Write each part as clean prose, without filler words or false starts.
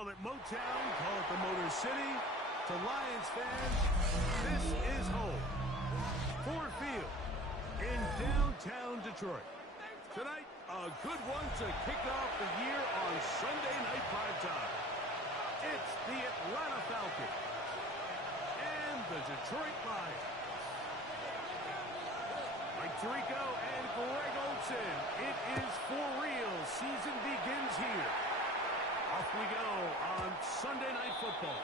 Call it Motown, call it the Motor City. To Lions fans, this is home. Ford Field in downtown Detroit. Tonight, a good one to kick off the year on Sunday Night Primetime. It's the Atlanta Falcons and the Detroit Lions. Mike Tirico and Greg Olsen. It is for real. Season begins here. Off we go on Sunday Night Football.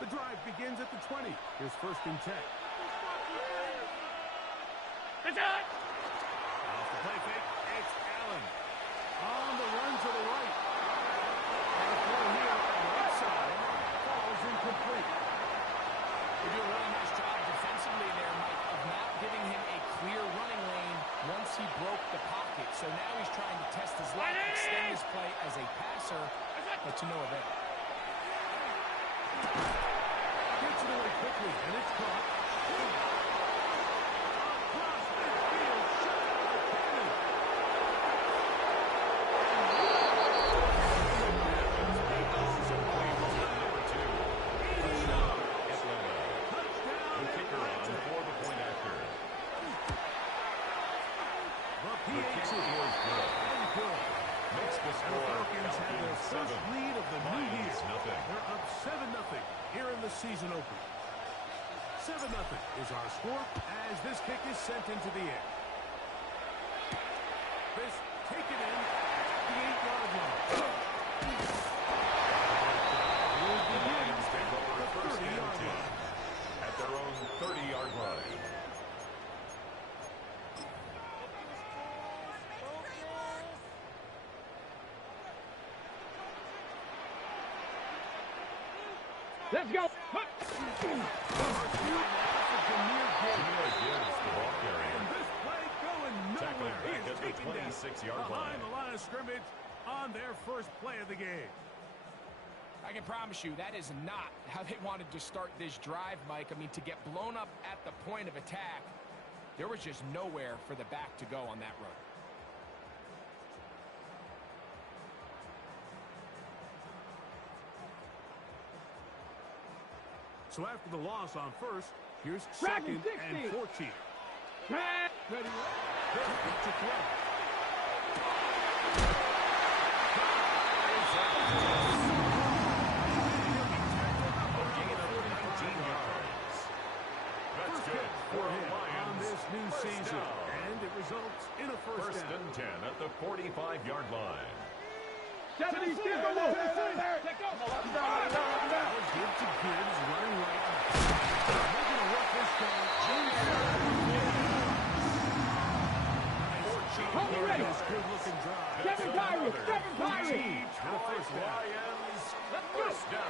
The drive begins at the 20. Here's 1st and 10. It's out! Off the play fake, it's Allen. On the run to the right. And a throw here on the right side. Falls incomplete. They do a really nice job defensively there, Mike, of not giving him a clear running lane once he broke the pocket. So now he's trying to test his luck, extend his play as a passer, but to no avail. Gets it away quickly, and it's caught. Across midfield, shot out of the cannon. Number 2. Touchdown, Atlanta. The kicker on for the point after. The PAT was good and good. Makes the And the score Falcons have their first 7. lead of the new year. Nothing. They're up 7-0 here in the season opener. 7-0 is our score as this kick is sent into the air. This taken in at the 8-yard line. Will begin Take at over the 1st and 30-yard 10 line. at their own 30-yard line. Let's go. Nowhere. Back at the 26-yard line. Behind the line of scrimmage on their first play of the game. I can promise you that is not how they wanted to start this drive, Mike. I mean, to get blown up at the point of attack, there was just nowhere for the back to go on that run. So after the loss on first, here's 2nd and 14. Ready. To throw. That's good For for him the on Lions. this new First season. down. And it results in a first First down. and 10 at the 45-yard line. 70, still go. That was good to Gibbs running right. They're going to work this guy. Nice good-looking drive. Seven Pirates. And a first down. Lions, first down.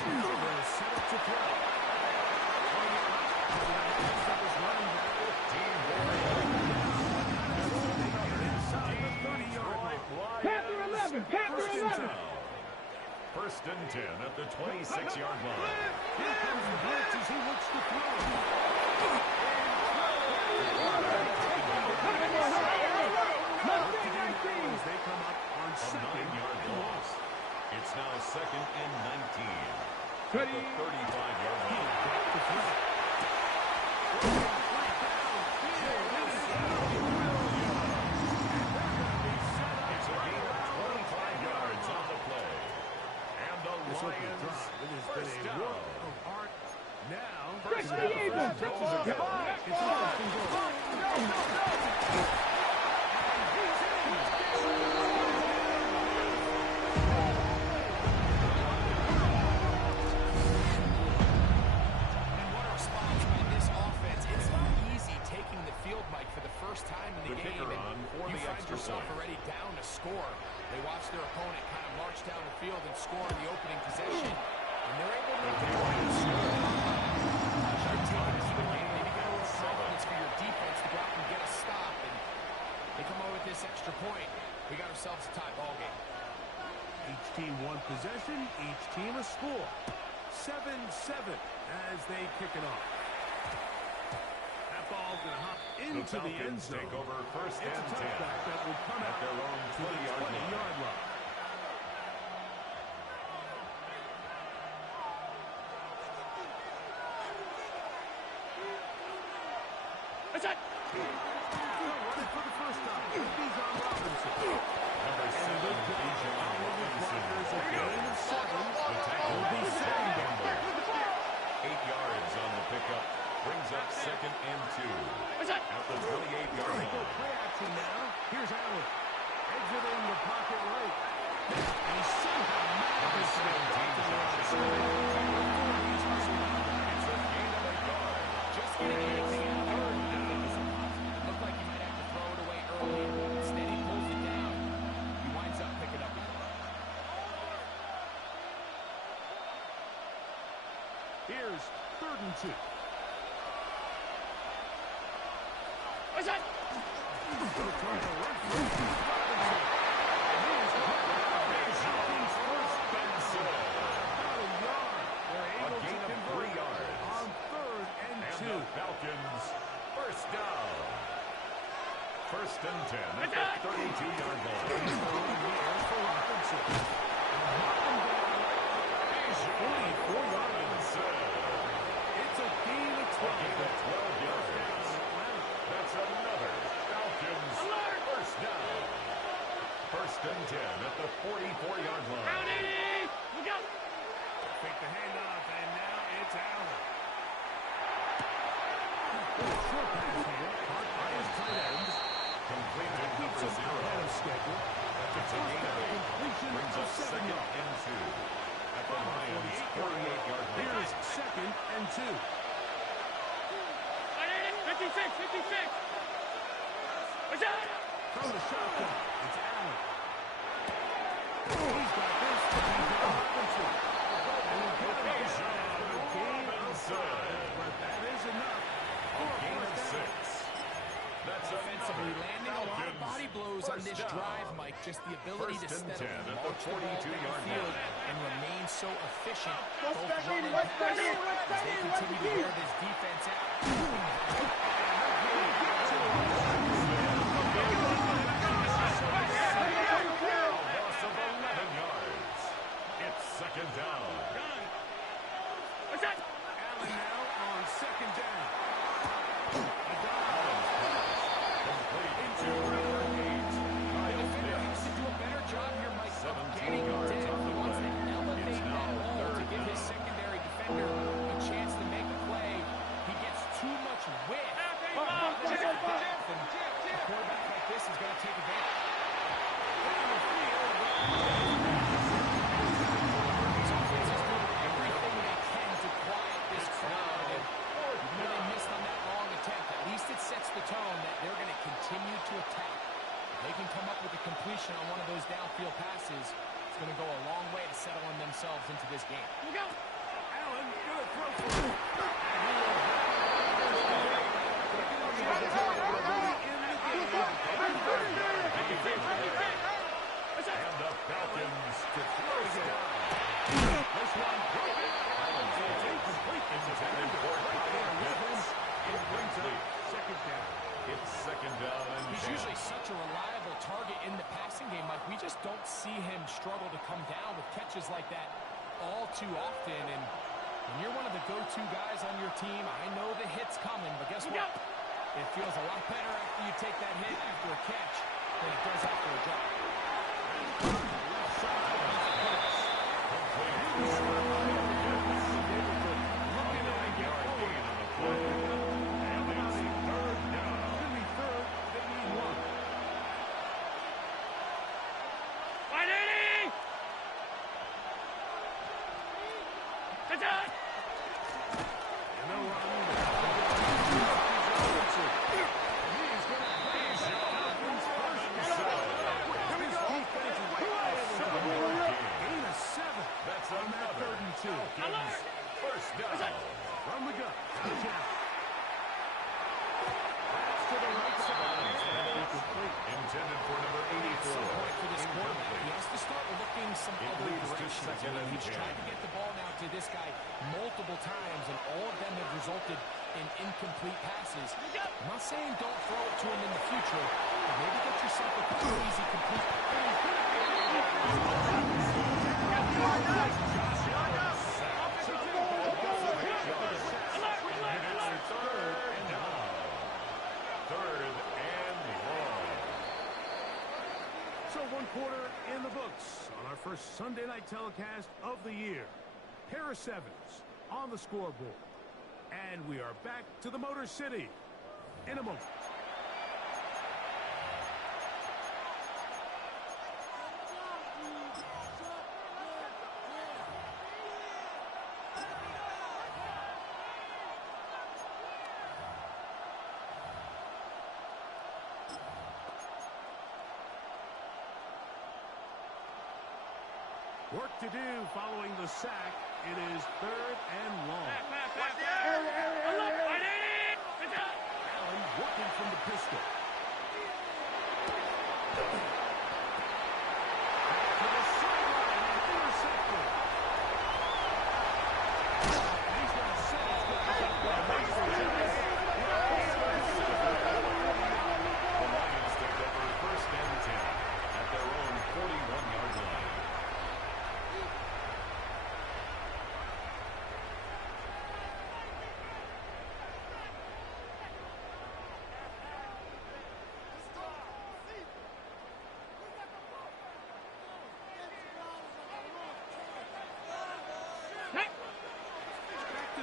They're set up to throw. Inside the 30-yard line. Panther 11. First and 10 at the 26-yard line. Here comes the blitz as he looks to throw. As they come up on A 2nd 9-yard and loss. It's now 2nd and 19. At Ready. the 35-yard line. It's a gain of 25 yards on the play. And the This opening Lions, drive, it has first been a down. work of art. Now, Fix the Eagles. it's a first and goal. And what a response by this offense. It's not easy taking the field, Mike, for the first time in the The game. kicker on for You the find extra yourself point. already down to score. They watch their opponent kind of march down the field and score in the opening possession. And they're able to make the score. Maybe get a little confidence for your defense to go out and get a stop. And they come over with this extra point. We got ourselves a tie ball game. A team one possession, each team a score. 7-7 as they kick it off. That ball's going to hop into the end zone. Take over first It's a and 10 touchback that will come at out their own to the 20-yard line. That's it. Running for the first time. Bijan Robinson. Number 7, Bijan Robinson. A gain of 7. The tackle Will be second down. 8 yards on the pickup. Brings up second and 2. That's it. At the 28-yard They go line. play action now. Here's Allen. Exiting the pocket right. And he somehow manages to get back to the outside. It's a gain of a yard. Just getting anything in third, I think is impossible. It looked like he might have to throw it away early. Instead, he pulls it down. He winds up picking up the ball. Here's 3rd and 2. That's it. Falcons, first down. 1st and 10 at the 32-yard line. 44-yard Robinson. It's a gain of 12 yards. That's another Falcons first down. 1st and 10 at the 44-yard line. Look out. Fake the handoff, and now it's Allen. Short pass here, caught by his tight ends. Completed Keeps number him 0. ahead of schedule. It's a gain of 8. Completion Brings of up 7 second yards. and 2 at the Lions' 48-yard line. Here's 2nd and 2. 56. What's that? From the shotgun, it's Allen. He's got this to Bijan Robinson. And we'll get a gain of 5, but that is enough. Gain of 6. That's Offensively another landing a lot of Falcons body blows on this first down. drive, Mike. Just the ability to 1st and 10 steadily at the march the ball down 42-yard the field line. and remain so efficient, What's both that run mean? and What's that pass, mean? What's as that they mean? continue to What's wear this defense out. Loss of 11 yards. It's 2nd down. What's that? Allen now on 2nd down. Complete into number 8. The defender has to do a better job here, Mike, of 17 getting yards dead. on He the wants to play. elevate It's that now ball to 3rd give his down. secondary defender a chance to make a play. He gets too much width. A quarterback like this is going to take advantage. These offenses doing everything they can to quiet this crowd. And they missed on that long attempt. At least it sets the tone that they're going to continue to attack. If they can come up with a completion on one of those downfield passes, it's going to go a long way to settling themselves into this game. Look out. Allen gonna throw for it. And the Falcons first down. This one broken. It's incomplete. It's intended for it brings up 2nd down. It's 2nd down and He's 10. usually such a reliable target in the passing game, Mike. We just don't see him struggle to come down with catches like that all too often. And when you're one of the go-to guys on your team, I know the hit's coming, but guess what? It feels a lot better after you take that hit after a catch than it does after a drop. First down. From the gun. That's to the right side. Intended for number 84. Point for this quarterback. He has to start looking some other situations. I mean, he's tried to get the ball now to this guy multiple times, and all of them have resulted in incomplete passes. I'm not saying don't throw it to him in the future, but maybe get yourself a couple easy complete. Third and long. So 1 quarter in the books on our first Sunday night telecast of the year. Pair of sevens on the scoreboard. And we are back to the Motor City in a moment. Work to do following the sack. It is 3rd and long. Allen working from the pistol. Back to the sideline and intercepted. And he's going to say it's going to pick up the The Lions take over 1st and 10 at their own 41-yard line.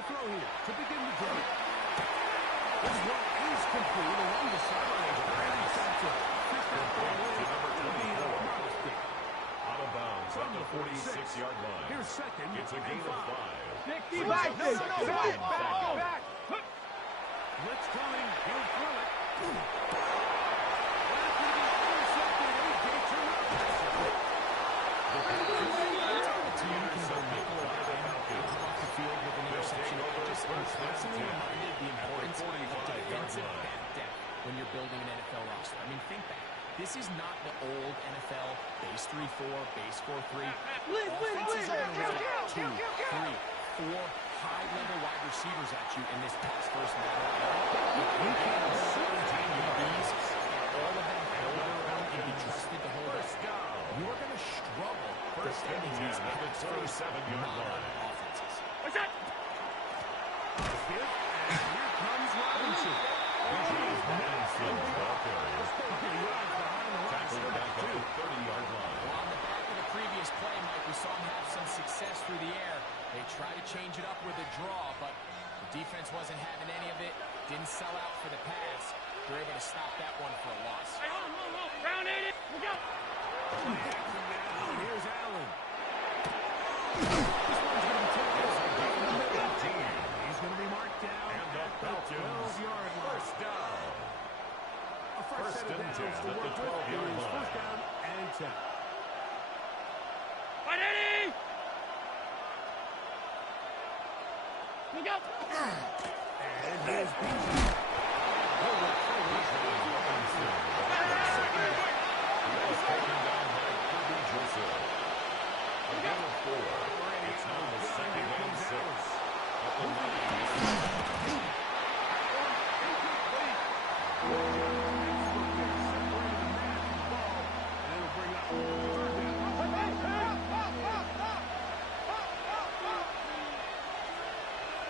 Throw here to begin the drive. This one is complete along the sideline. And he's got to pick that ball away. It'll be a modest gain. Out of bounds at the 46-yard line. Here's 2nd It's a gain of 5. Nick, back. Back. Blitz coming. He'll throw it. That's going to be intercepted. A.J. Terrell. The team can go nickel or dime off the field with an interception. Just constantly reminded the importance of defensive back depth when you're building an NFL roster. I mean, think back. This is not the old NFL base 3-4, base 4-3. Offenses are going to roll 2, 3, 4 high-level wide receivers at you in this pass-first model. If you can't hold 17 DBs and all of them hold around and be trusted to hold us down, you're going to struggle defending these modern offenses. What's that? And here comes Robinson. Tackled back up the 30-yard line. Well, on the back of the previous play, Mike, we saw him have some success through the air. They tried to change it up with a draw, but the defense wasn't having any of it. Didn't sell out for the pass. They're able to stop that one for a loss. Hey, hold on. Round 8 it. Look out. Here's Allen. This one's going to be taken. He's going to be marked down at the 12-yard line. First down. A fresh set of downs to work with. It is 1st down and 10. Fight Eddie. Look out. And here's B.J. A gain of 4. It's now the 2nd and 6. At the 9.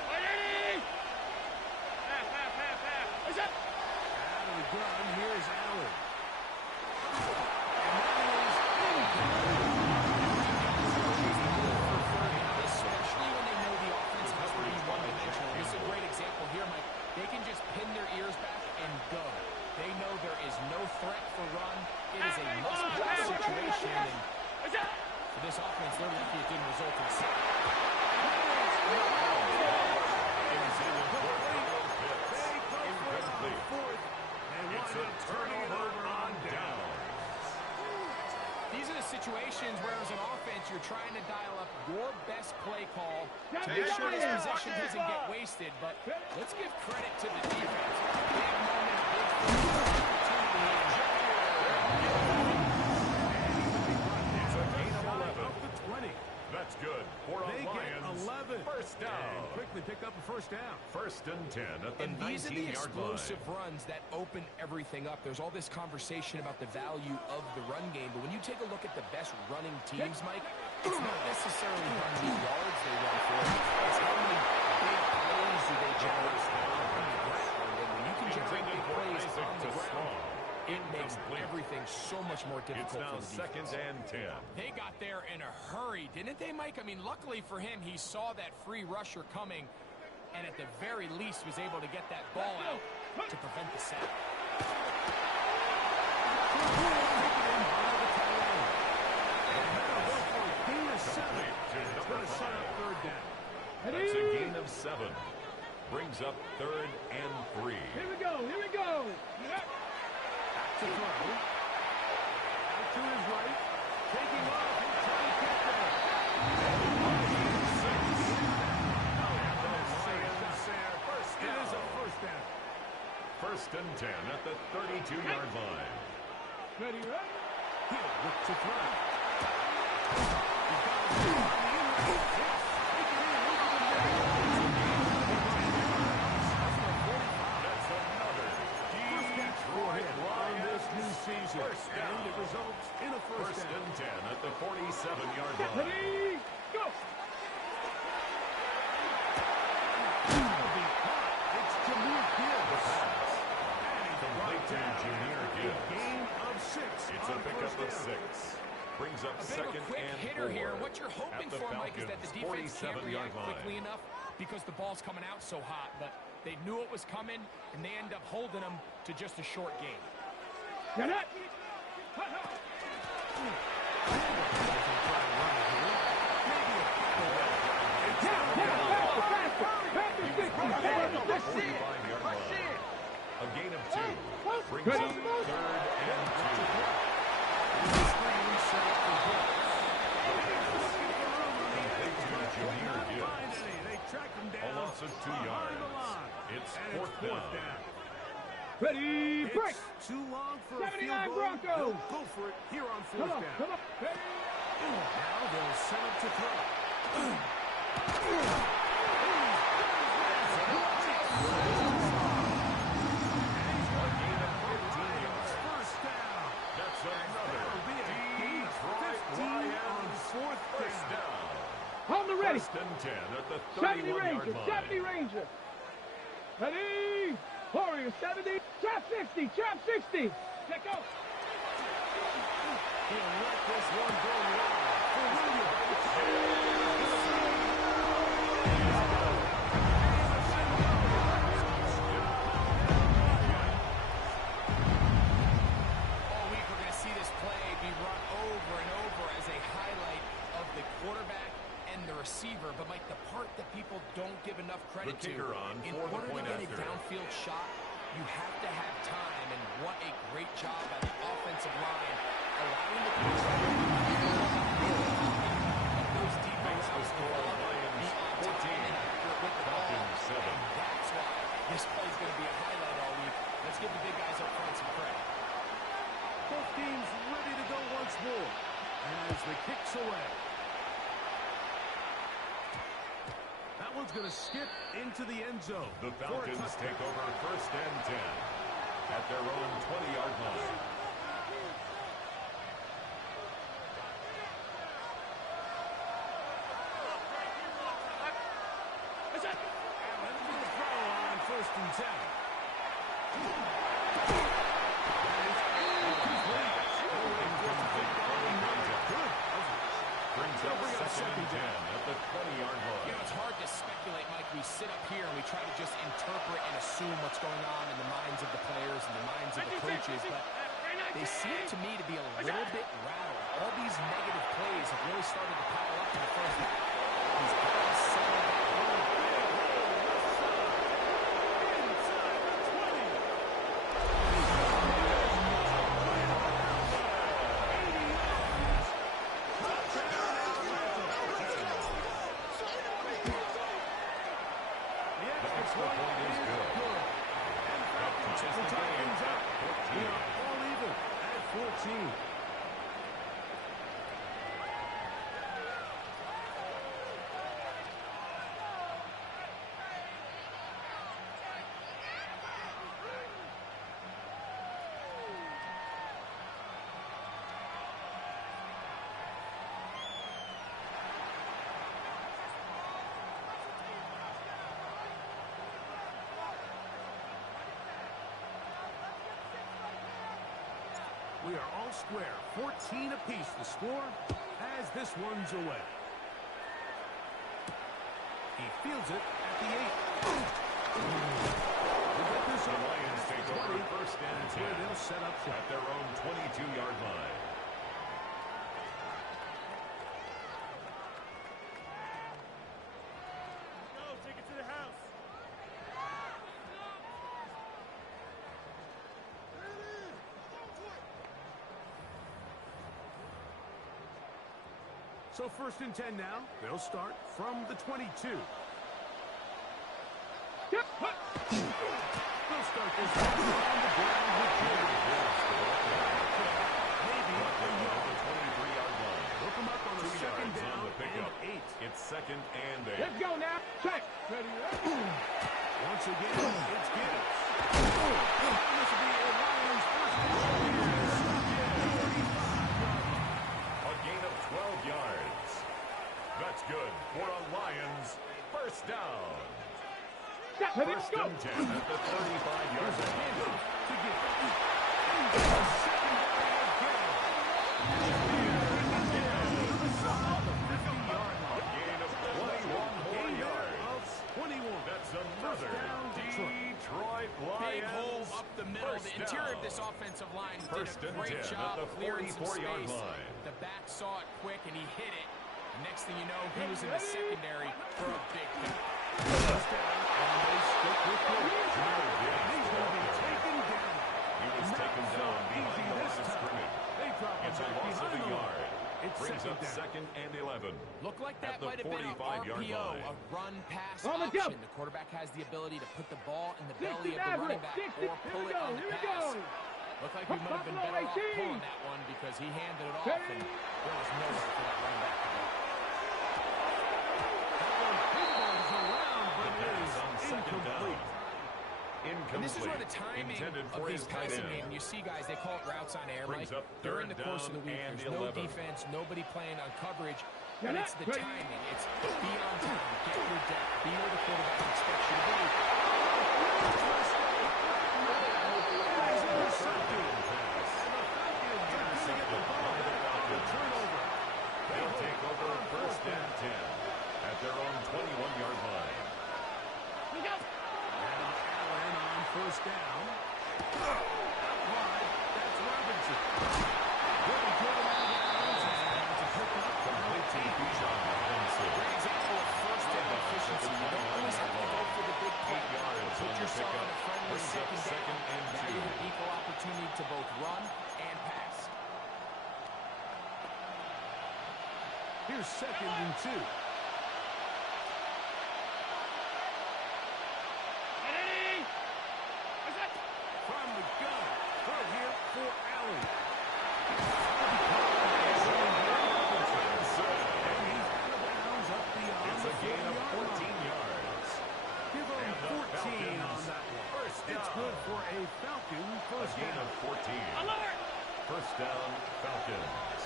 Fight Eddie. Pass. What's that? Out of the gun, here's Allen. Especially when they know the offense has to be one-dimensional. This is a great example here, Mike. They can just pin their ears back and go. They know there is no threat for run. It is a must-pass situation. And What's that? for this offense, they're lucky it didn't result in a sack. Incomplete. It's a turnover on down. These are the situations where as an offense, you're trying to dial up your best play call to make sure this possession doesn't get wasted. But let's give credit to the defense. Big moment, It's a gain of 11. Up to 20. The first down. And quickly pick up a first down. First and 10 at the 19-yard line. And these are the explosive runs that open everything up. There's all this conversation about the value of the run game, but when you take a look at the best running teams, Mike, it's not necessarily how many yards they run for. It's how many big plays do they generate on the ground. And when you can generate big plays on the ground, it makes everything so much more difficult. It's now for the second and 10. They got there in a hurry, didn't they, Mike? I mean, luckily for him, he saw that free rusher coming, and at the very least was able to get that ball out to prevent the sack. That's a gain of 7. Brings up 3rd and 3. Here we go. Here we go. To throw. Out to his right. Taking off. He's trying to get there. It is a first down. First and 10 at the 32-yard line. Ready, ready? He'll look to throw. He's got his hand on the inlet. Take it in over the middle. That's another Detroit Lions new season. First down. And it results in a first down. and 10 at the 47-yard line. Ready, go. It's Jameer Gibbs. Complete to Jameer Gibbs. Gain of 6. It's a pickup of 6. Brings up A bit of second a quick and hitter 4. here. What you're hoping At the for, Mike, is that the defense can't 47-yard react line. quickly enough because the ball's coming out so hot. But they knew it was coming, and they end up holding them to just a short game. Get it. A gain of 2. Brings up 3rd and 2. A loss of 2 yards. It's 4th down. Ready, break. It's too long for a 79 field goal. Broncos. They'll go for it here on Come fourth on, down. come on. Ready. Now they'll set up to throw. First down. That's another Detroit Lions first down. On the ready. First and 10 at the 70 31-yard Ranger, line. 70 Ranger. Ready. Warrior, 70. Trap 60, trap 60. Let go. He'll let this one go long for Williams. All week we're going to see this play be run over and over as a highlight of the quarterback and the receiver. But, Mike, the part that people don't give enough credit The kicker to, on in for the order to point get a after. downfield shot, you have to have time. And what a great job by the offensive line allowing the coach to those defenses to be on time and accurate with the ball. Falcons 7. And that's why this play is going to be a highlight all week. Let's give the big guys up front some credit. Both teams ready to go once more as the kick's away. That one's going to skip into the end zone. The for a Falcons touchdown. take over first and 10 at their own 20-yard line. First and 10. Brings up second and 10 at the 20-yard line. You know, it's hard to speculate, Mike. We sit up here and we try to just interpret and assume what's going on in the minds of the players and the minds of the coaches, but they seem to me to be a little bit rattled. All these negative plays have really started to pile up in the first half. These guys settled down. all square. 14 apiece the score as this one's away. He fields it at the 8. The Lions take over first and 10. They'll set up shop at their own 22-yard line. So first and 10 now. They'll start from the 22. They'll start this one on the ground with maybe a yard. The 23-yard line. Look them up on the 2 second yards down on the pickup. and 8. It's second and 8. Let's go now. Check. Ready. Once again, it's Gibbs. This will be a Lions first down. A gain of 12 yards. That's good for a Lions first down. First and 10 at the 35-yard line. To get into the secondary again. A gain of 21 more yards. 21. That's another Detroit Big hole Lions up the middle. first The interior down. of this offensive line First did a and great 10 job at the clearing some 44-yard space. line. The back saw it quick, and he hit it. And next thing you know, he was in the secondary for a big hit. First down, and they stick with him. He's going to be taken down. He was taken down behind the line of scrimmage. They drop him It's a back loss of behind a the line. yard. It's Brings up second down. second and 11. Looked like that At the might have been an 45-yard RPO, line. a run-pass On the option. jump. The quarterback has the ability to put the ball in the 60 belly of the running back 60. or pull it on the Here we pass. go. Looked like we might have been better off pulling that one because he handed it off, and there was nowhere for that running back to go. Pinballs around, but it is on second down. incomplete. And this is where the timing Intended of for these his tight passing end. game, you see guys, they call it routes on air, Brings Mike. up During third the course of the down week, and there's no 11. defense, nobody playing on coverage, but Yeah, it's the right. timing. It's be on time, get your depth, be where the quarterback expects you to be. They'll take over first and 10 at their own 21-yard line. Now Allen on first down. Out wide, that's Robinson. Really driven out of bounds, and it's a pickup. Complete to Bijan Robinson. Great example of first down efficiency. You don't always have to go for the big play. 8 yards Put on the yourself in pickup. a friendly Brings up second down. second and Now you 2. have equal opportunity to both run and pass. Here's second and 2. From the gun. Throw here for Allen. And he's out of bounds up beyond It's the a gain of 40-yard 14 line. yards. Give him And the 14 on Falcons that one. first It's down. good for a Falcon A first gain down. of 14. First down, Falcons.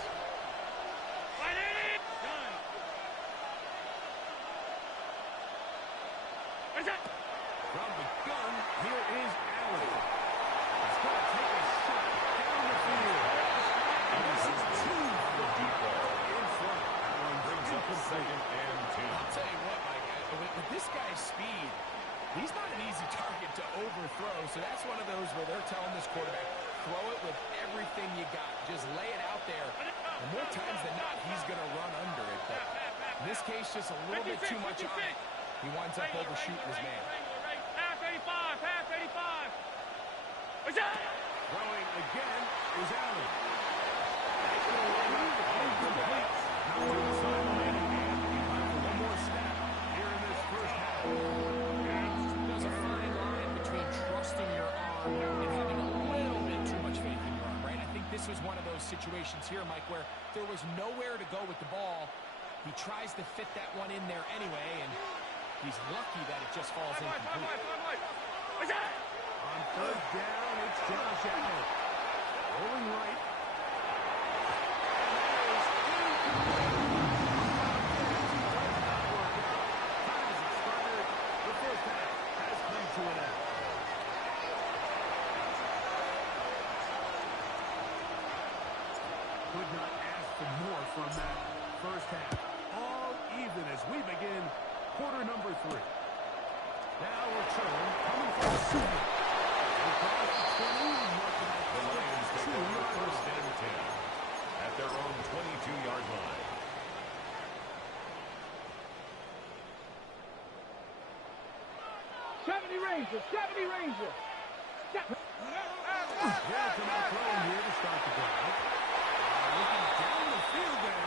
From the gun, here is Allen. He's going to take a shot down the field. And this is 2 for the deep ball in front. Allen Brings up second and 10. I'll tell you what, Mike, with this guy's speed, he's not an easy target to overthrow. So that's one of those where they're telling this quarterback, throw it with everything you got. Just lay it out there. And more times than not, he's going to run under it. But in this case, just a little bit too much on it. He winds up overshooting his man. Throwing again is Allen. Incomplete. Now to the sideline, and we have one more snap here in this first half. There's a fine line between trusting your arm and having a little bit too much faith in your arm, right? I think this was one of those situations here, Mike, where there was nowhere to go with the ball. He tries to fit that one in there anyway, and he's lucky that it just falls incomplete. On third down, it's Josh Allen. Rolling right. The first half has come to an end. The Lions take over first and 10 at their own 22-yard line. Rangers, 70 Rangers. Yeah, from our throwing here to start the drive. Looking down the field there.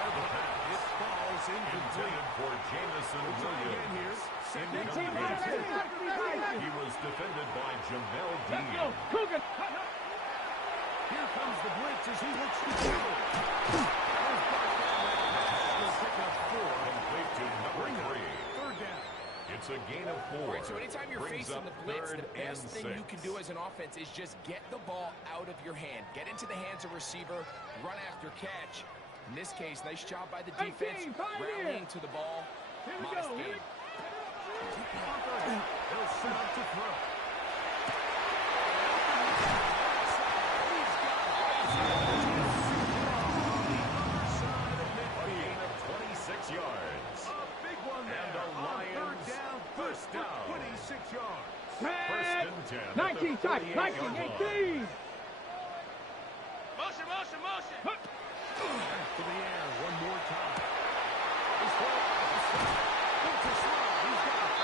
It falls Intended for Jamison Williams. here. He was defended by Jamel Let's go, Dean. Cougar. Here comes the blitz as he looks to throw. He'll pick up 4. Complete to number 3. Third down. It's a gain of 4. Right, so anytime you're Brings facing up the blitz, the third best and thing you 6. can do as an offense is just get the ball out of your hand. Get into the hands of receiver, run after catch. In this case, nice job by the defense, rallying to the ball. Here we Modest go. gain. They'll set up to throw. A gain of 26 yards. A big one there. And a On Lions third down. first down. 26 yards. First and 10 at the 19, Ty, 19, 48-yard line. 18. Motion, motion, motion. Back to the air one more time. He's thrown off the side. Looks to slow. He's got it.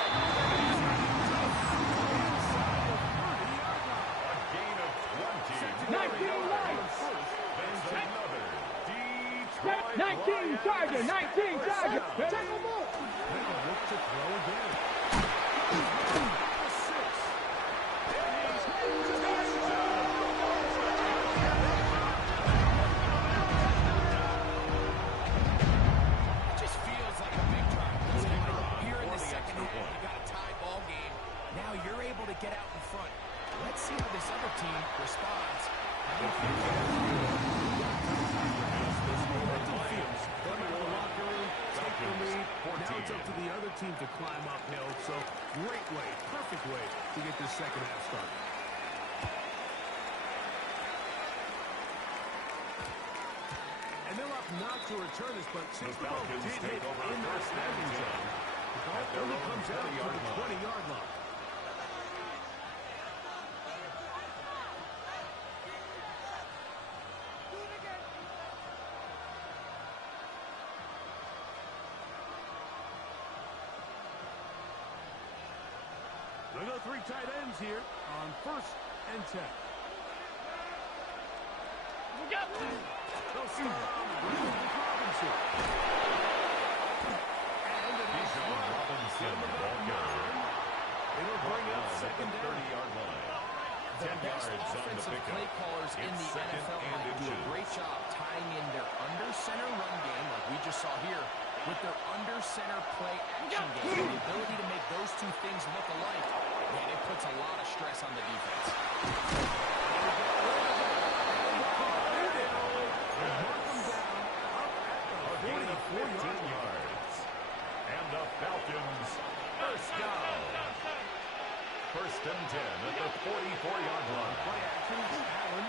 Inside the 30-yard line. A gain of 20. 19 Lions. That's another Detroit 19 Charger, 19 Charger. Take them up. Now look to throw again. It just feels like a big drive, doesn't it? Here in the second half, you got a tie ball game. Now you're able to get out in front. Let's see how this other team responds. Now it's up to the other team to climb uphill. So great way, perfect way to get this second half started. And they'll opt not to return this, but since the ball Falcons did take hit over in that first and landing 10 zone, the ball at their only own comes out to 20-yard the line. 20-yard line. They'll go 3 tight ends here on first and 10. They'll start on Robinson. And a nice Bijan run. Robinson, Give him ball about carrier. 9. It'll bring up At the second down. 30-yard line. The 10 best yards on the offensive pickup. play callers in It's the second NFL and Mike, do a inches. great job tying in their under-center run game, like we just saw here, with their under-center play action game. The ability to make those two things look alike, man, it puts a lot of stress on the defense. A gain of 14 yards. And the Falcons first down. First and 10 at the 44-yard line. Play action. Allen.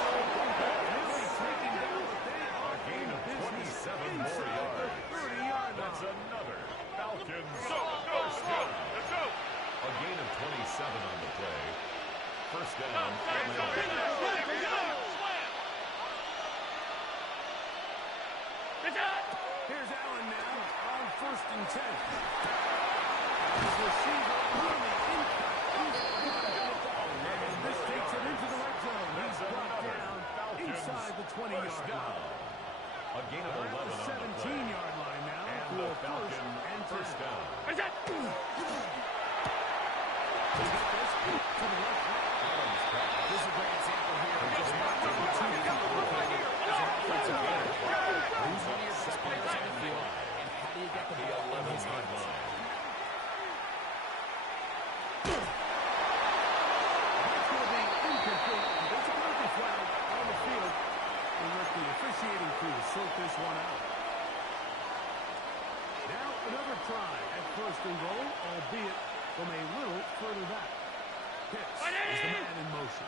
Nearly taking down the thing. A gain of 27 more Inside yards. the 30-yard That's line. another Falcons Let's go, first down. let's go. A gain of 27 on the play. First down. Here's Allen now on first and 10. His receiver on the and this takes him into the red zone. He's brought down inside the 20-yard line. A gain of 11 Around the on the play. 17-yard line now And for the first Falcon and 10. first down. They get this to the left. This is a great example here. Just Back to the as an offensive player. Who's one of your best Second players on the and field, 9. and how do you get the The ball in his 11-yard hands? line. That's going to be incomplete. There's a penalty flag on the field. We'll let the officiating crew sort this one out. Now another try at first and goal, albeit from a little further back. Pitts is the man in motion.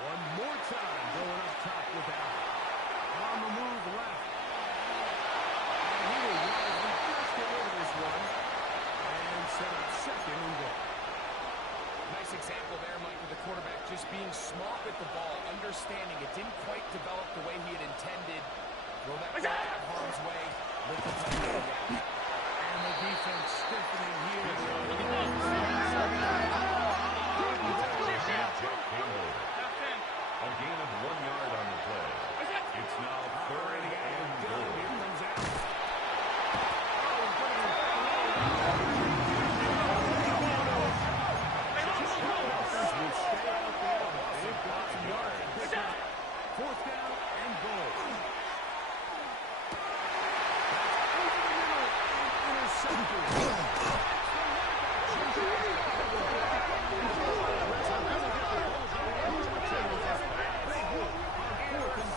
One more time at the ball, understanding it didn't quite develop the way he had intended. Throw that ball out of harm's way. Look at that. And the defense stiffening here. A gain of 1 yard on the play. It's now 3rd and goal. Here comes out. Will stay out there. They've got some yards to pick up. 4th down and goal. Over the middle and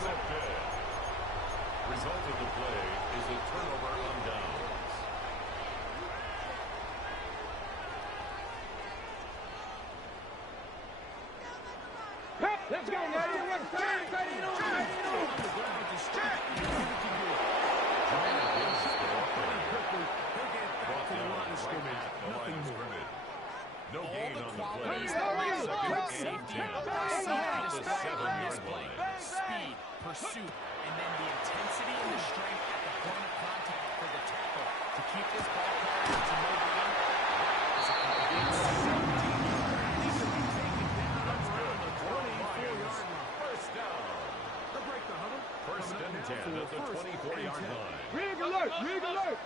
intercepted. Result of the play is a turnover on downs. Let's go, Madden. Let's go. No gain on the play. Qualities that make a good safety are seen on display. Speed, pursuit, and then the intensity and the strength at the point of contact for the tackle to keep this ball carrier to no gain. That is a complete safety. He can be taken down around the 24-yard line. First down. They'll break the huddle. First and 10 at the 24-yard line. Rig alert. Rig alert.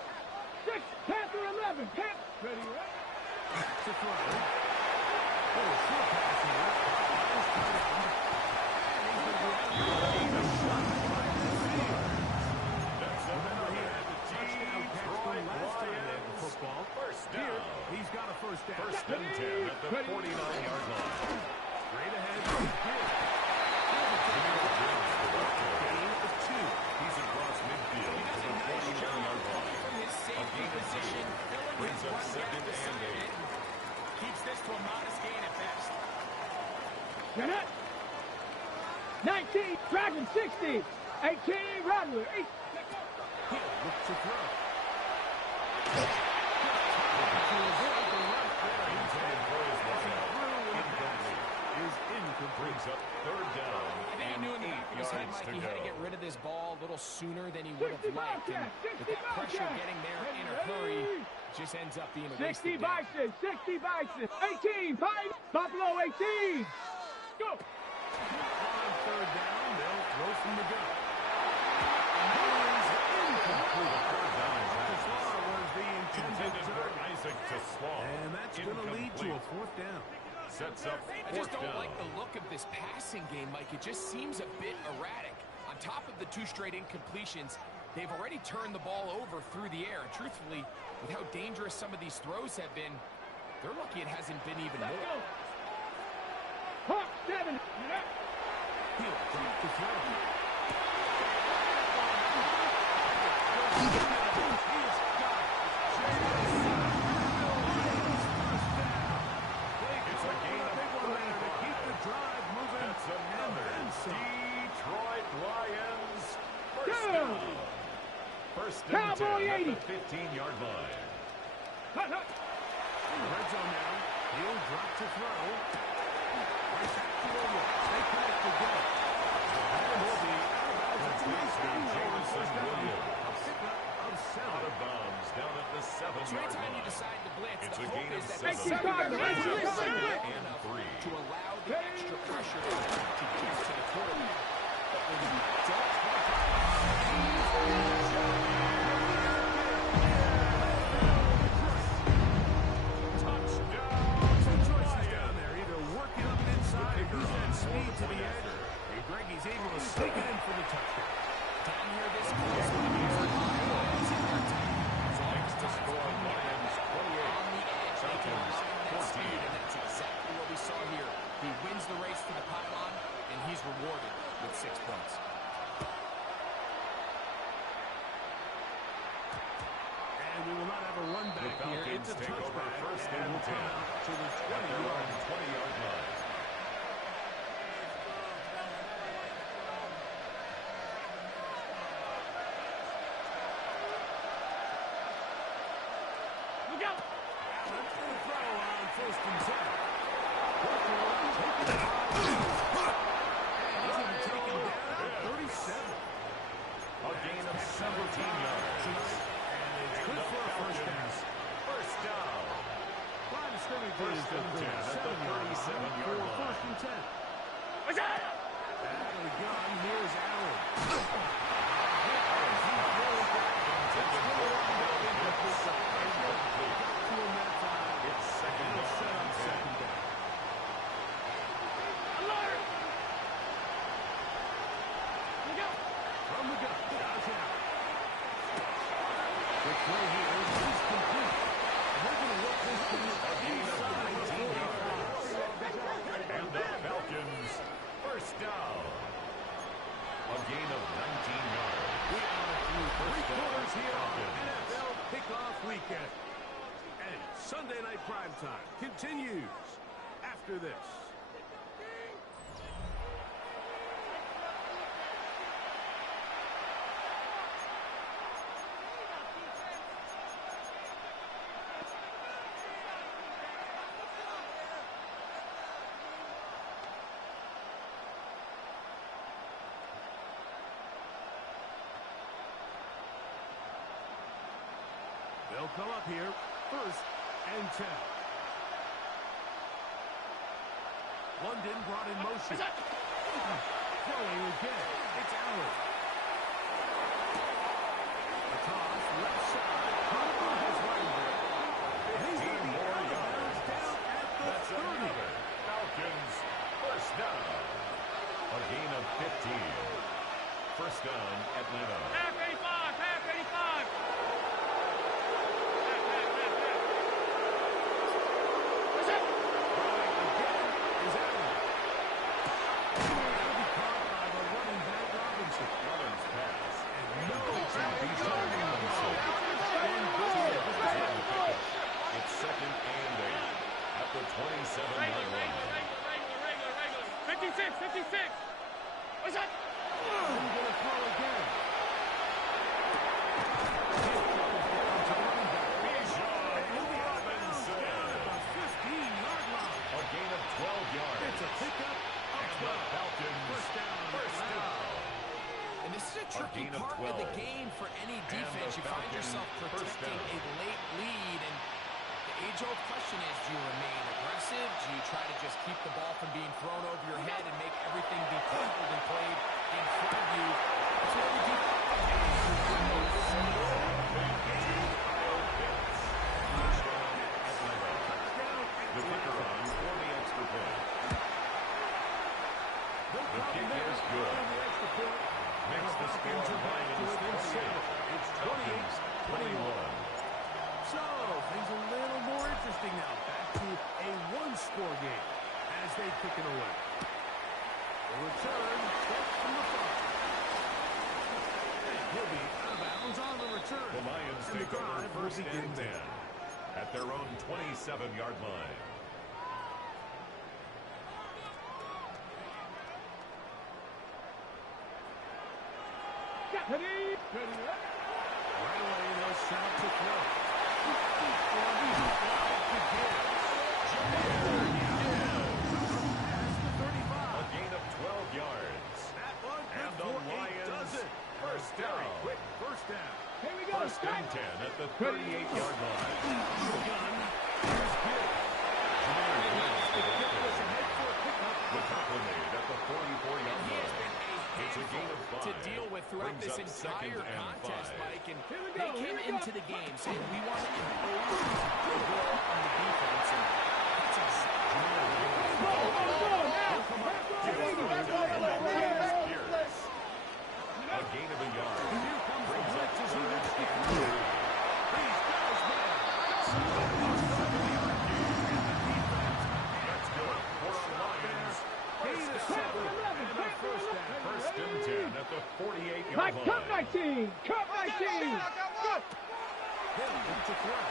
6, Panther 11. Panther. Ready, right? To throw. Oh, short pass here. That's Remember, he another had the touchdown catch from last time they had the football. First Here, down. he's got a first down. First and 10 at the 49-yard line. Straight ahead. Here. Gain of 2. He's across midfield to the 49-yard line. From his safety position, Brings up 2nd and 8. keeps this to a modest gain at best. Get it. 19, Dragon 60. 18, Rattler. 8. Hill looks to throw. Brings up 3rd down. I think he knew in the back of his head, Mike, he had to get rid of this ball a little sooner than he would have liked. And with that pressure getting there in a hurry, it just ends up being a 60 wasted down. Bison. 60 Bison. 18, Pine. Buffalo 18. Go. On 3rd down, they'll throw from the gun. Intended for Isaac to Slaw. And that's going to lead to a 4th down. Sets up I 4th just don't down. like the look of this passing game, Mike. It just seems a bit erratic. On top of the 2 straight incompletions, they've already turned the ball over through the air. And truthfully, with how dangerous some of these throws have been, they're lucky it hasn't been even more. Hawk 7. Hill dropped to throw. It's a gain of 3 to keep the drive moving. That's another And some. Detroit Lions first Go. down. First and Cowboy 10 at 80. the 15-yard line. Hut, hut. In the red zone now. Hill dropped to throw. Right back to Williams. They connect again. That will be Jameson Williams. a pickup of 7. Out of bounds down at the 7-yard Anytime you line. decide to blitz, It's the a hope gain is of that 7. the secondary Brings is up 2nd and 3. to allow the extra pressure to get to the quarterback. But when you don't Choices down there, either working up inside or use that speed to the edge. And Greggy's able to sneak it in for the touchdown. down here this close, when you use Lions in their time, as long as To score Lions 28. on the edge, they can Falcons rely on that 14. speed, and that's exactly what we saw here. He wins the race to the pylon, and he's rewarded with 6 points. And we will not have a run The back here. It's Falcons a take over touchback. first And and will come 10. out to the At their 20-yard own 20-yard line. Look out. Allen for the throw on 1st and 10. Working around, taking it high. throw here is complete. And they're going to work this to the inside the 45. And the Falcons, first down. A gain of 19 yards. We are through three quarters here on NFL Kickoff Weekend. And Sunday Night Primetime continues after this. They'll come up here, 1st and 10. London brought in motion. Throwing again. It's Allen. A toss, left side. Hunter has running back. He's going to be out of bounds down at the 30. Falcons, first down. A gain of 15. First down, Atlanta. Half 85, half 85. It's 2nd and 8 at the 27-yard line. Regular. 56. What's that? I'm going to throw again. Robinson. At the 15-yard line. A gain of 12 yards. It's a pickup of 12. Falcons, first down. And this is a tricky part of the game for any defense. You find yourself protecting a late lead, and the age-old question is, do you remain aggressive? Do you try to just keep the ball from being thrown over your head and make everything be tackled and played in front of you? That's what we do. The kicker on for the extra point. The kick is good. Makes the score Lions 28. It's 28-21. So, things a little more interesting now. Back to a one-score game as they kick it away. The return starts from the 5. And he'll be out of bounds on the return. The Lions take over 1st and 10 at their own 27-yard line. Right away, they'll set up to throw. A gain of 12 yards. That one And the Lions, first down. Quick first down. Here we go. 1st and 10 at the 38-yard line. Gun. Here's Gibbs. The tackle made at the 44-yard He has line. been It's a gain of 5. to deal with throughout Brings this up entire 2nd and contest, 5. Mike. And Here we they go, came here we into go. the game saying we want to impose the will on the defense, and that's exactly A gain of a yard. Here comes the Brings up blitz as he 3rd looks to and throw. 2. He's got his man. That's good for the Lions. Gain of 7 and a first down. 1st and 10 at the 48-yard Mike, line. cut 19. Cut 19. They'll look to throw.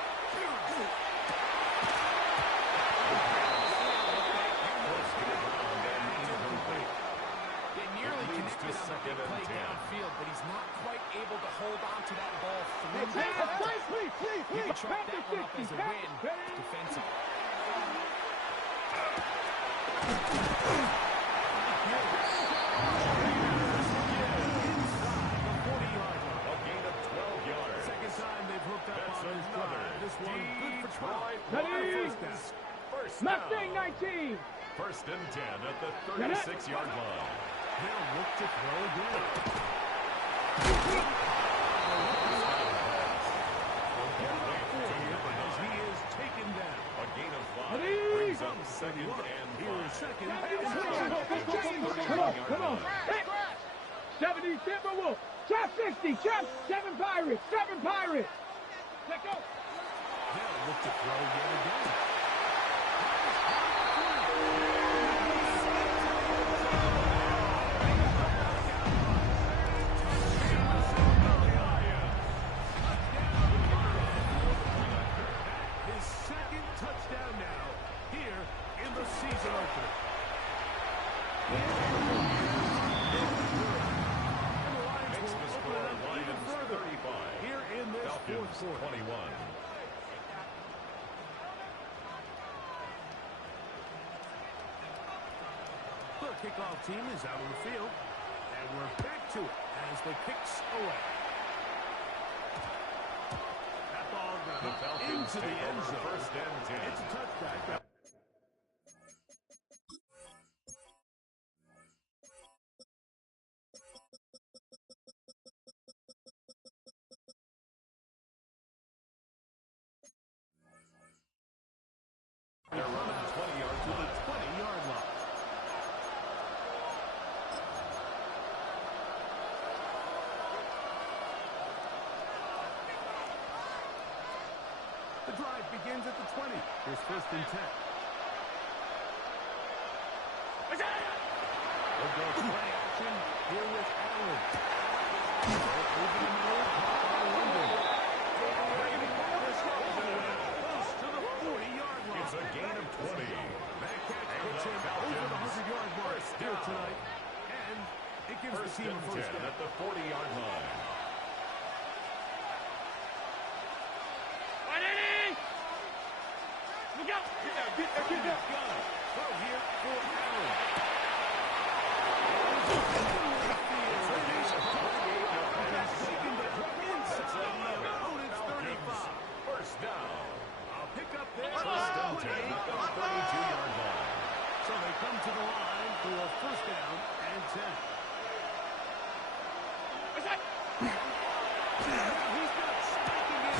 They nearly leads to connected on the 2nd big and play 10. downfield, but he's not quite able to hold on to that ball through the Please, contact. please. You can chalk that one up as a win Ready? defensively. A gain of 12 yards. Second time they've hooked up That's on this another drive. This one good for 12. Detroit Ready? First down. First Mustang down. 19. 1st and 10 at the Get it? 36-yard line. They'll look to throw again. As he is taken down. A gain of 5 Ready? brings up 2nd and Here is 5. second Come and on, come on. Hey. 70 Timberwolves. Chop 60. Chop 7 Pirates. 7 Pirates. Let go. They'll look to throw yet again. His second touchdown now here in the season opener. Makes the score Lions 35. Here in this Falcons fourth quarter. 21. The kickoff team is out on the field, and we're back to it as the kicks away. That ball The Falcons into the take end over zone. first and 10. It's a touchback. They're running 20 yards To the line. 20-yard line. The drive begins at the 20. Here's first and 10. We'll go play action here with Allen. Over the middle, caught by London. Close to the 40-yard line. It's a gain of 20. That catch puts him over the 100-yard mark here tonight. And it gives First the team and a first 10 down. at the 40-yard line. Look out. Get Gun. Throw here for Allen. First down. I'll pick up there. First and 10 at the 32-yard line. So they come to the line for a first down and 10. He's not spiking it.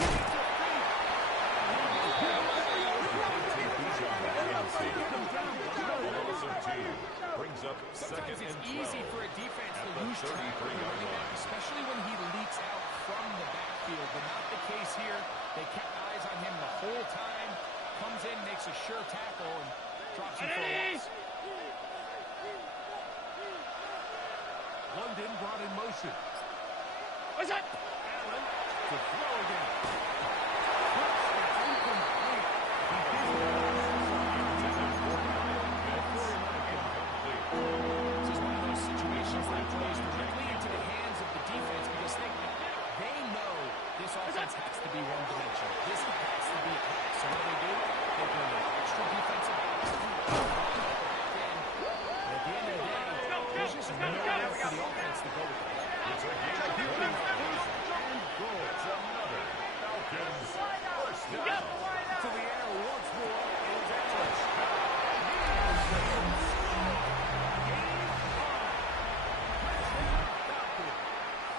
It's a fake. Brings up second Sometimes it's and 12 easy for a defense at to the lose track of 33-yard the running back, line. especially when he leaks out from the backfield, but not the case here. They kept eyes on him the whole time. Comes in, makes a sure tackle, and drops him for a loss. London brought in motion. What's that? Allen to throw again. It's incomplete. This is one of those situations that plays directly into the hands of the defense because they know this offense has to be one-dimensional. This has to be a pass. So what do? They bring in extra defensive backs. And at the end of the day, there's just nowhere for the offense to go with it. It's a gain of 20. And goal. It's another Falcons first down. To the air once more. Is a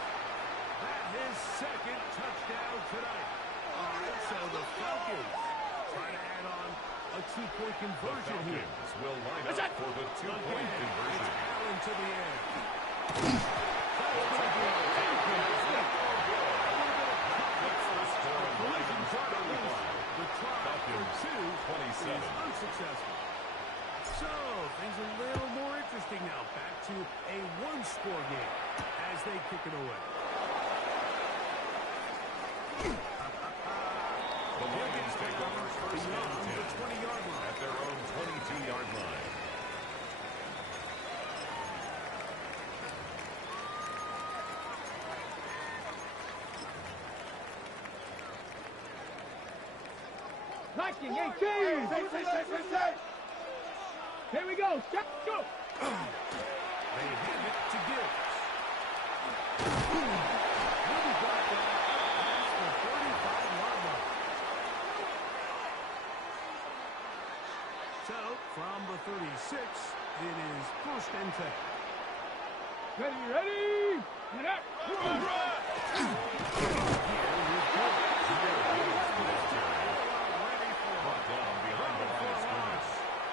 His second touchdown tonight. All right, so the Falcons try to add on a two-point The conversion here. Falcons will line up for the two-point Again, conversion. it's Allen to the air. That's the score of Lions 35. The try for Falcons, two 27. is unsuccessful. So, things a little more interesting now. Back to a one-score game as they kick it away. The Lions take over first Beyond and the 10 20-yard line. at their own 22-yard line. Knocking 18. Here we go. Step, go. They hand it to Gibbs. He'll be brought down past the 35-yard line. So, from the 36, it is first and 10. Ready. Get up. Brought down behind the line of scrimmage.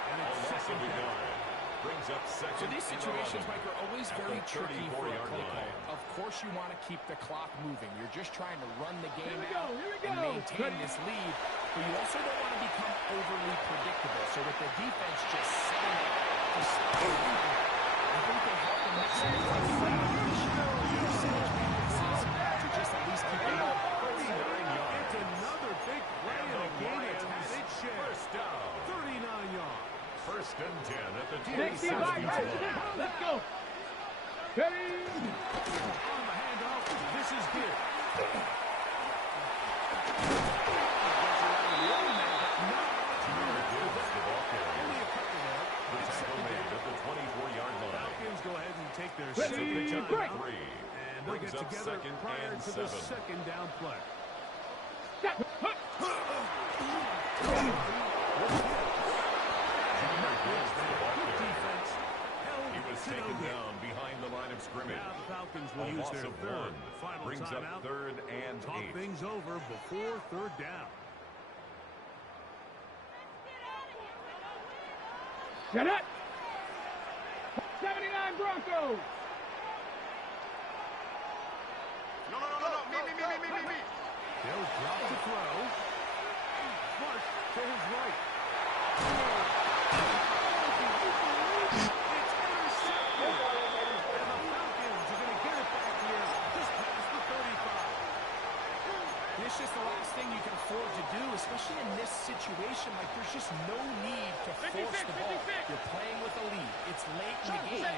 A loss of a yard. Brings Brings up second. So these situations, 11 Mike, are always at very the tricky for a 34-yard play line. call. Of course you want to keep the clock moving. You're just trying to run the game out Here we and go. maintain this lead. But you also don't want to become overly predictable. So with the defense just setting up to stop the run, I think they have to mix it with percentage passes to just at least keep them up. 39 yards. It's another big play in a game that's had its share. First down. 39 yards. First and 10 at the 65 26 yards. line. Let's go. Ready? On the handoff, this is good. The tackle made at the 24-yard line. Falcons go ahead and take their Ready, second break. time out, 3. and they'll Brings get up together second prior and to 7. the second down play. Defense held He was to no taken gain. down behind the line of scrimmage. Now the Falcons A will use loss their of third 1 final brings up timeout. third and Talk 8. things over before third down. Get it. 79 Broncos. They'll drop to throw. Marsh to his right. It's intercepted. And the Falcons are going to get it back here just past the 35. It's just the last thing you can afford to do, especially in this situation. Like, there's just no need to force the ball. You're playing with a lead. It's late in the game. I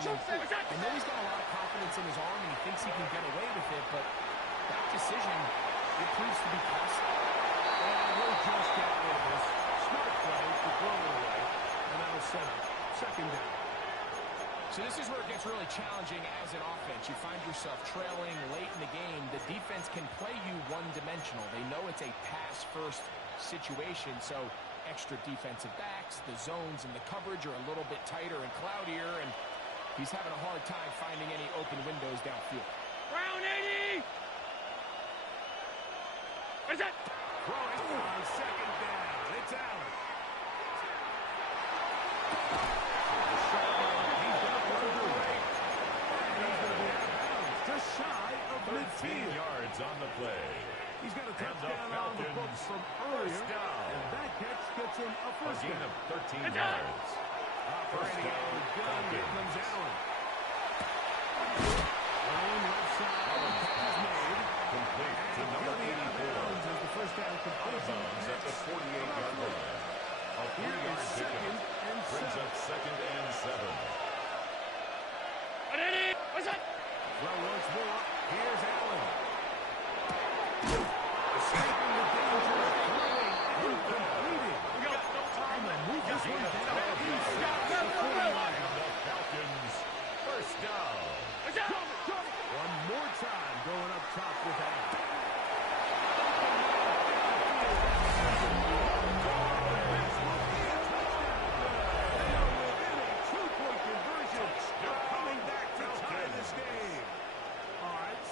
know he's got a lot of confidence in his arm, and he thinks he can get away with it, but that decision, it proves to be costly. And we'll just get rid of this. Smart play to throw it away. And that'll set up second down. So this is where it gets really challenging as an offense. You find yourself trailing late in the game. The defense can play you one-dimensional. They know it's a pass-first situation, so extra defensive backs, the zones and the coverage are a little bit tighter and cloudier, and he's having a hard time finding any open windows downfield. Round 80. What is that? Throwing on second down. It's Allen. He's got one underway. And he's going to be out of bounds. Just shy of 13 midfield. yards on the play. He's got a And the touchdown on the books from earlier. First down. And that catch gets him a A first gain down. of 13 yards. Operating down, out of the gun. Here Falcons. comes Allen. Lane left side. Catch is made. Complete to And number he'll be out of 84. bounds as the first down Out of completion. bounds at the 48-yard line. A Here 3-yard is second pickup and brings 7. up second and 7. What's that? Throw once more. Here's Allen. Escaping the danger of throwing and completing. And they'll move this one down inside the 40 line. And the Falcons first down. One more time going up top with Allen.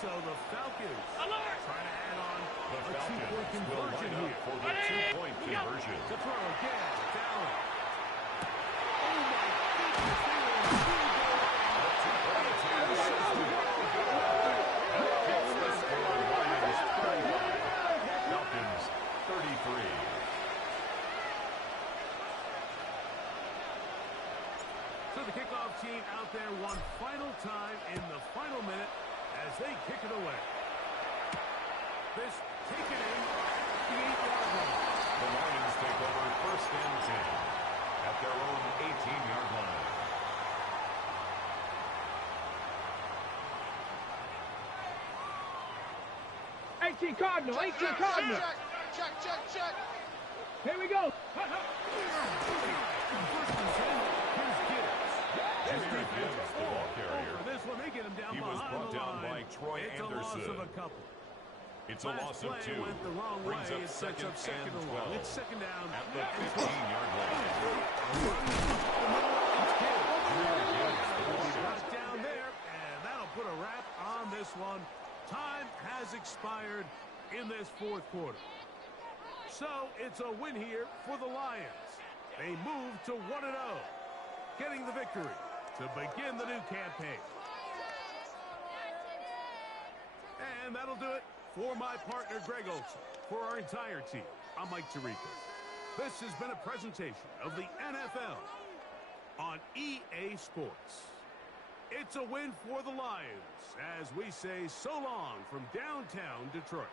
So the Falcons trying to add on The a Falcons two-point will conversion line here. up for the 2-point conversion. To throw again, down. Oh my goodness, they were in field goal range. Falcons 33. So the kickoff team out there one final time in the final minute as they kick it away. This taken in at the 8-yard line. The Lions take over first and 10 at their own 18-yard line. Cardinal. 18 Cardinal. Check. Here we go. First and 10, here's Gibbs. This Jahmyr defense Gibbs, the ball carrier. over this one, they get him down He was behind brought the down line. by Troy It's a loss Anderson. of a couple. It's a Last loss of play 2. went the wrong way. Brings up It sets second up second and and long. 12 It's second down at the and 12. 15-yard line. It's Gibbs. Jahmyr Gibbs, the ball He's got carrier. it down there, and that'll put a wrap on this one. Time has expired in this fourth quarter. So it's a win here for the Lions. They move to 1-0, getting the victory. to begin the new campaign. And that'll do it for my partner, Greg Olson. For our entire team, I'm Mike Tirico. This has been a presentation of the NFL on EA Sports. It's a win for the Lions as we say so long from downtown Detroit.